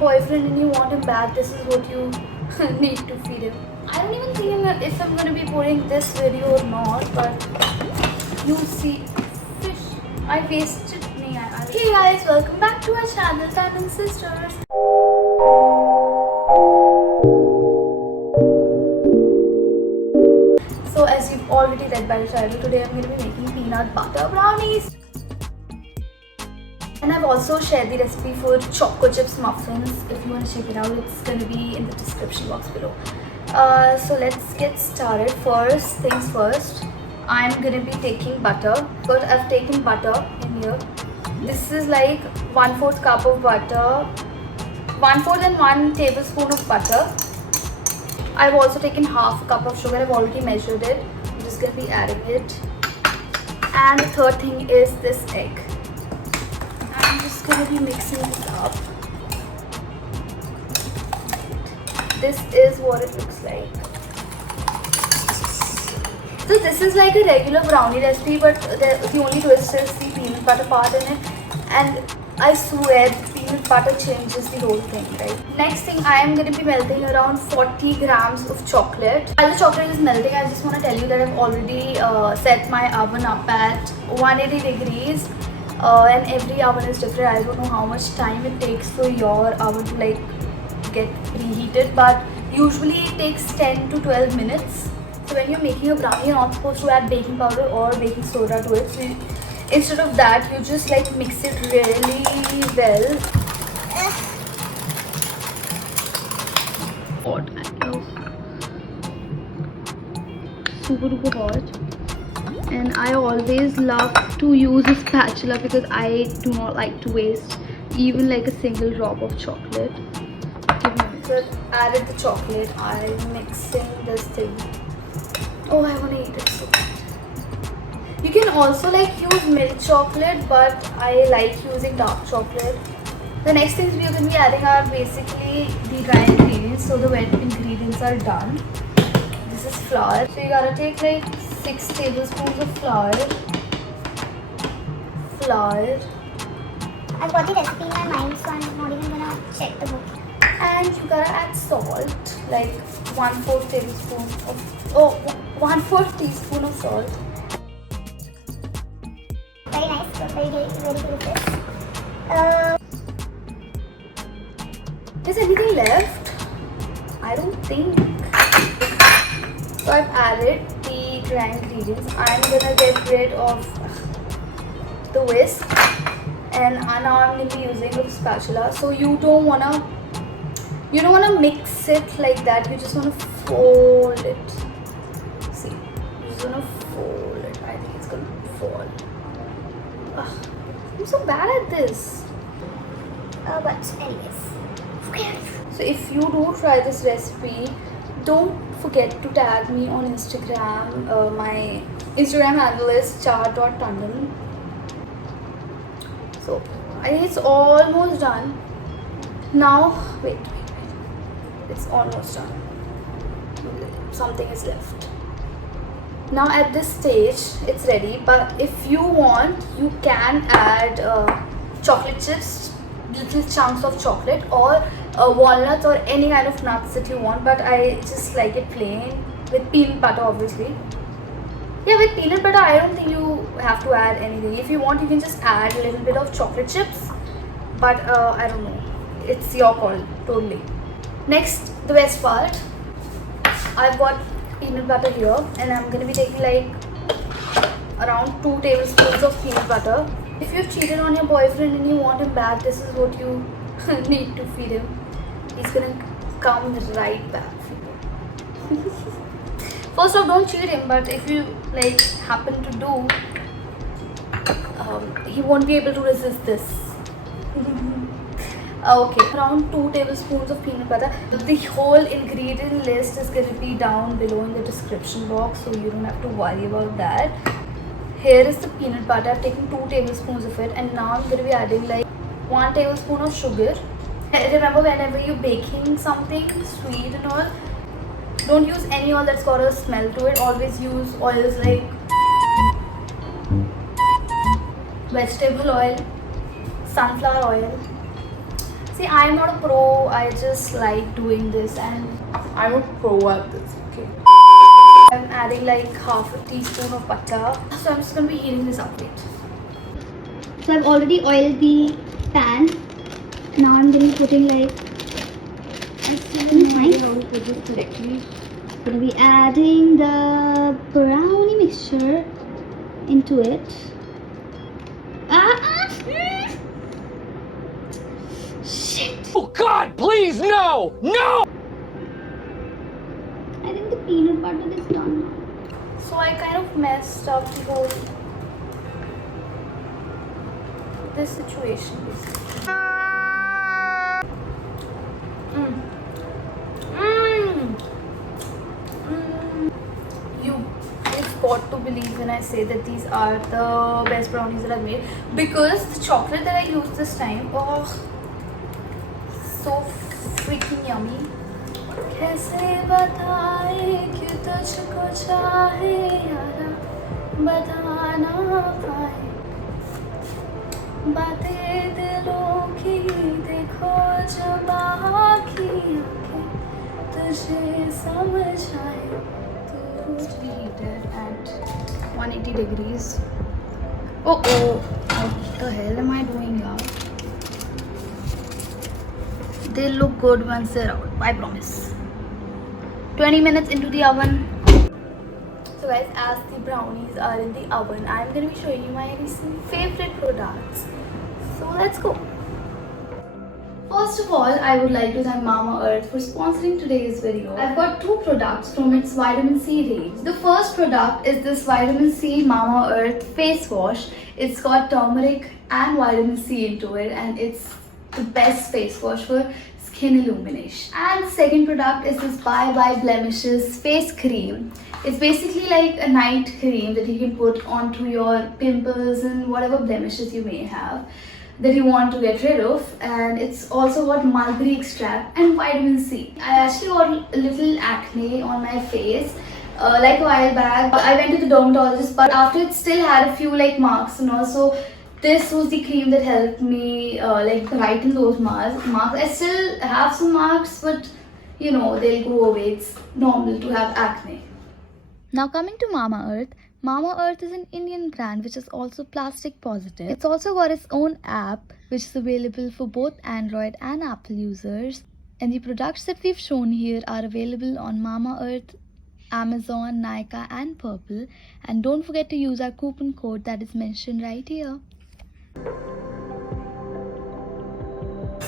boyfriend and you want him back, this is what you need to feed him. I don't even think if I'm gonna be putting this video or not, but you see, fish. I wasted me. Hey guys, welcome back to our channel, Tandon Sisters. So as you've already read by the title, today I'm going to be making peanut butter brownies. And I've also shared the recipe for choco chips muffins. If you want to check it out, it's going to be in the description box below. So let's get started. First things first, I'm going to be taking butter. But I've taken butter in here. This is like 1/4 cup of butter, 1/4 and 1 tablespoon of butter. I've also taken half a cup of sugar. I've already measured it. I'm just going to be adding it. And the third thing is this egg. I'm just going to be mixing this up. This is what it looks like. So this is like a regular brownie recipe, but the only twist is the peanut butter part in it. And I swear peanut butter changes the whole thing, right? Next thing, I am going to be melting around 40 grams of chocolate. While the chocolate is melting, I just want to tell you that I've already set my oven up at 180 degrees. And every oven is different. I don't know how much time it takes for your oven to like get preheated, but usually it takes 10 to 12 minutes. So when you're making a brownie, you're not supposed to add baking powder or baking soda to it. So instead of that, you just like mix it really well. Hot, super duper hot. And I always love to use a spatula because I do not like to waste even like a single drop of chocolate. So I've added the chocolate. I'm mixing this thing. Oh, I want to eat it so bad. You can also like use milk chocolate, but I like using dark chocolate. The next things we are going to be adding are basically the dry ingredients. So the wet ingredients are done. This is flour. So you gotta take like 6 tablespoons of flour. I've got the recipe in my mind, so I'm not even gonna check the book. And you gotta add salt, like 1/4 tablespoon of 1/4 teaspoon of salt. Very nice, very delicious. Is anything left? I don't think. So I've added the dry ingredients. I'm gonna get rid of the whisk, and now I'm gonna be using a spatula. So you don't wanna mix it like that. You just wanna fold it. See, you just wanna fold it. I think it's gonna fall. I'm so bad at this. But anyways. Okay. So if you do try this recipe, don't forget to tag me on Instagram. My Instagram handle is char.tandon. So I think it's almost done. Now wait. It's almost done. Something is left. Now at this stage it's ready, but if you want, you can add chocolate chips, little chunks of chocolate, or walnuts or any kind of nuts that you want, but I just like it plain with peanut butter, obviously. Yeah, with peanut butter I don't think you have to add anything. If you want, you can just add a little bit of chocolate chips, but I don't know, it's your call, totally. Next, the best part, I've got peanut butter here, and I'm going to be taking like around 2 tablespoons of peanut butter. If you've cheated on your boyfriend and you want him back, this is what you need to feed him. He's going to come right back for you. First off, don't cheat him, but if you like happen to do, he won't be able to resist this. Okay, around 2 tablespoons of peanut butter. The whole ingredient list is going to be down below in the description box, so you don't have to worry about that. Here is the peanut butter. I've taken 2 tablespoons of it, and now I'm going to be adding like 1 tablespoon of sugar. Remember, whenever you're baking something sweet and all, don't use any oil that's got a smell to it. Always use oils like vegetable oil, sunflower oil, See, I'm not a pro. I just like doing this, and I'm a pro at this, okay? I'm adding like half a teaspoon of butter. So I'm just gonna be heating this up. Wait. So I've already oiled the pan. Now I'm going to be putting like Gonna be adding the brownie mixture into it. Shit! Oh God, please, no! No! I think the peanut butter is done now. So I kind of messed up the whole this situation basically. You've got to believe when I say that these are the best brownies that I've made, because the chocolate that I used this time, oh, so freaking yummy. कैसे बताए कि तुझको चाहे यारा, बता ना पाए बातें दिलों की, देखो जब आँखें तुझे समझ आए. It's preheated at 180 degrees. What the hell am I doing now? They'll look good once they're out, I promise. 20 minutes into the oven. So guys, as the brownies are in the oven, I'm going to be showing you my recent favorite products. So let's go. First of all, I would like to thank Mama Earth for sponsoring today's video. I've got two products from its vitamin C range. The first product is this vitamin C Mama Earth face wash. It's got turmeric and vitamin C into it, and it's the best face wash for skin illumination. And second product is this Bye Bye Blemishes face cream. It's basically like a night cream that you can put onto your pimples and whatever blemishes you may have that you want to get rid of, and it's also got mulberry extract and vitamin C. I actually got a little acne on my face like a while back. I went to the dermatologist, but after it still had a few like marks and also this was the cream that helped me like brighten those marks. I still have some marks, but you know, they'll go away. It's normal to have acne. Now coming to Mama Earth. Mama Earth is an Indian brand which is also plastic positive. It's also got its own app which is available for both Android and Apple users. And the products that we've shown here are available on Mama Earth, Amazon, Nykaa and Purple. And don't forget to use our coupon code that is mentioned right here.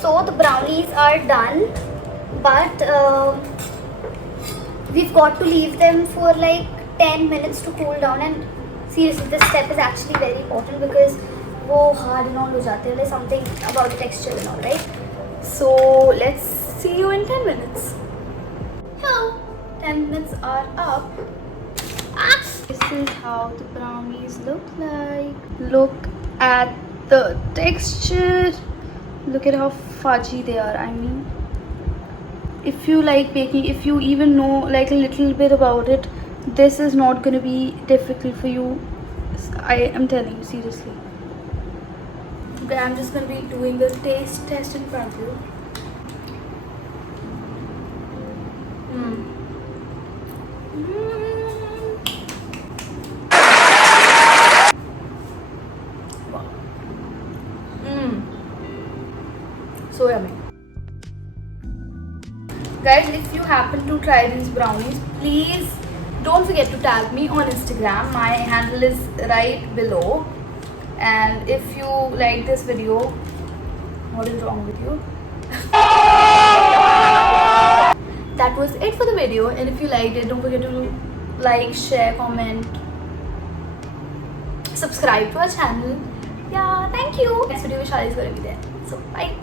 So the brownies are done, but we've got to leave them for like 10 minutes to cool down, and seriously this step is actually very important because wo hard and all ho jate hain, something about the texture and all, right? So let's see you in 10 minutes. Hello, 10 minutes are up. This is how the brownies look like. Look at the texture. Look at how fudgy they are. I mean, if you like baking, if you even know like a little bit about it, this is not going to be difficult for you. I am telling you seriously. Okay, I'm just going to be doing the taste test in front of you. Wow. So yummy. Guys, if you happen to try these brownies, please don't forget to tag me on Instagram. My handle is right below. And if you like this video, what is wrong with you? That was it for the video. And if you liked it, don't forget to like, share, comment, subscribe to our channel. Yeah, thank you. Next video, Vishali is going to be there. So, bye.